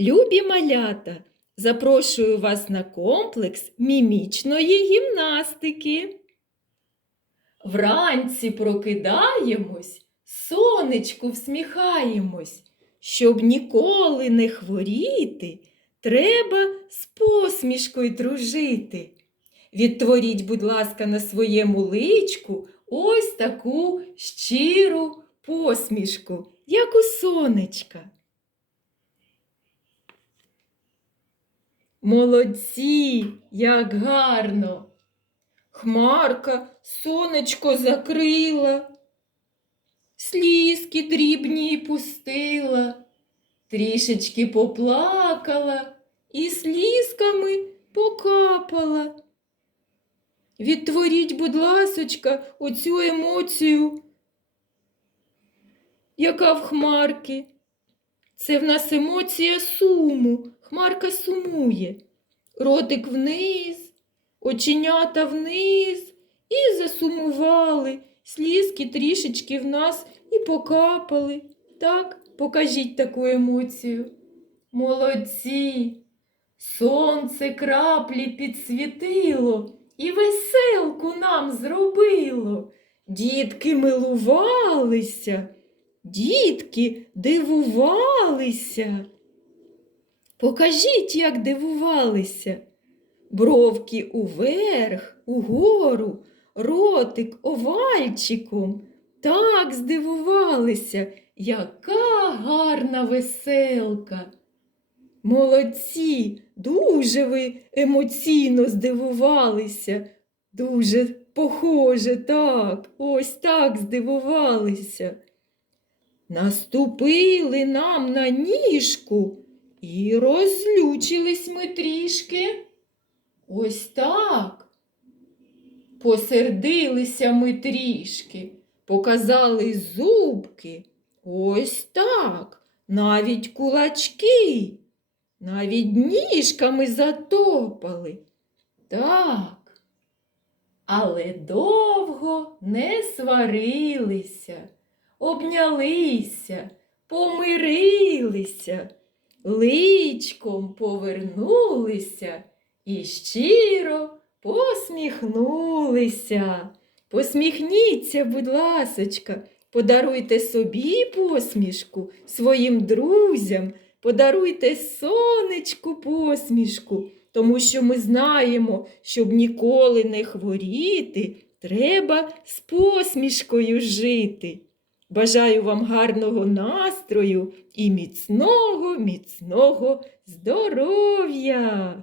Любі малята, запрошую вас на комплекс мімічної гімнастики. Вранці прокидаємось, сонечку всміхаємось. Щоб ніколи не хворіти, треба з посмішкою дружити. Відтворіть, будь ласка, на своєму личку ось таку щиру посмішку, як у сонечка. Молодці, як гарно. Хмарка сонечко закрила, слізки дрібні пустила, трішечки поплакала і слізками покапала. Відтворіть, будь ласочка, оцю емоцію, яка в хмарки. Це в нас емоція суму. Хмарка сумує. Ротик вниз, оченята вниз і засумували. Слізки трішечки в нас і покапали. Так, покажіть таку емоцію. Молодці. Сонце краплі підсвітило і веселку нам зробило. Дітки милувалися, дітки дивувалися. Покажіть, як дивувалися. Бровки уверх, угору, ротик овальчиком. Так здивувалися, яка гарна веселка. Молодці, дуже ви емоційно здивувалися. Дуже похоже, так, ось так здивувалися. Наступили нам на ніжку і розлючились ми трішки. Ось так. Посердилися ми трішки, показали зубки. Ось так, навіть кулачки, навіть ніжками затопали. Так. Але довго не сварилися, обнялися, помирилися, личком повернулися і щиро посміхнулися. Посміхніться, будь ласочка, подаруйте собі посмішку, своїм друзям, подаруйте сонечку посмішку, тому що ми знаємо, щоб ніколи не хворіти, треба з посмішкою жити. Бажаю вам гарного настрою і міцного, міцного здоров'я!